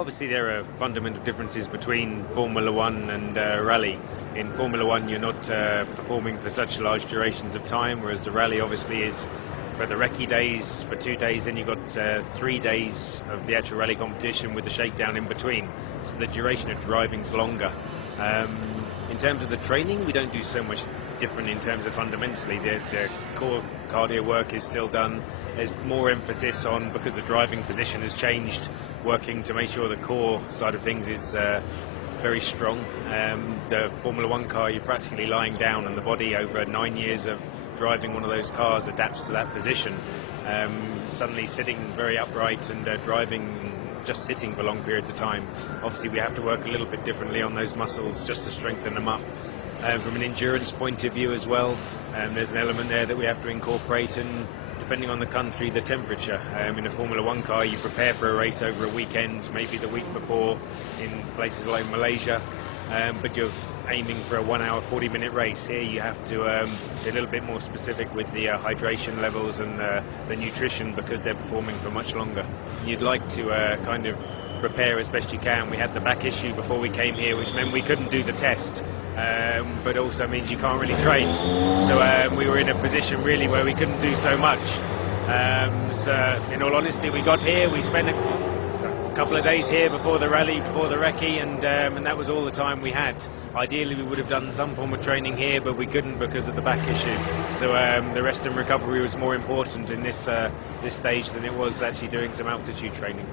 Obviously there are fundamental differences between Formula One and rally. In Formula One you're not performing for such large durations of time, whereas the rally obviously is for the recce days, for 2 days, then you've got 3 days of the actual rally competition with the shakedown in between. So the duration of driving's longer. In terms of the training, we don't do so much different in terms of fundamentally. The core cardio work is still done. There's more emphasis on, because the driving position has changed, working to make sure the core side of things is very strong. The Formula One car, you're practically lying down, and the body over 9 years of driving one of those cars adapts to that position. Suddenly sitting very upright and driving just sitting for long periods of time, obviously we have to work a little bit differently on those muscles just to strengthen them up. From an endurance point of view as well, there's an element there that we have to incorporate, and depending on the country, the temperature. In a Formula One car you prepare for a race over a weekend, maybe the week before in places like Malaysia, but you're aiming for a 1 hour 40-minute race. Here you have to be a little bit more specific with the hydration levels and the nutrition, because they're performing for much longer. You'd like to kind of prepare as best you can. We had the back issue before we came here, which meant we couldn't do the test, but also means you can't really train. So we were in a position really where we couldn't do so much. So in all honesty, we got here, we spent a couple of days here before the rally, before the recce, and that was all the time we had. Ideally we would have done some form of training here, but we couldn't because of the back issue. So the rest and recovery was more important in this stage than it was actually doing some altitude training.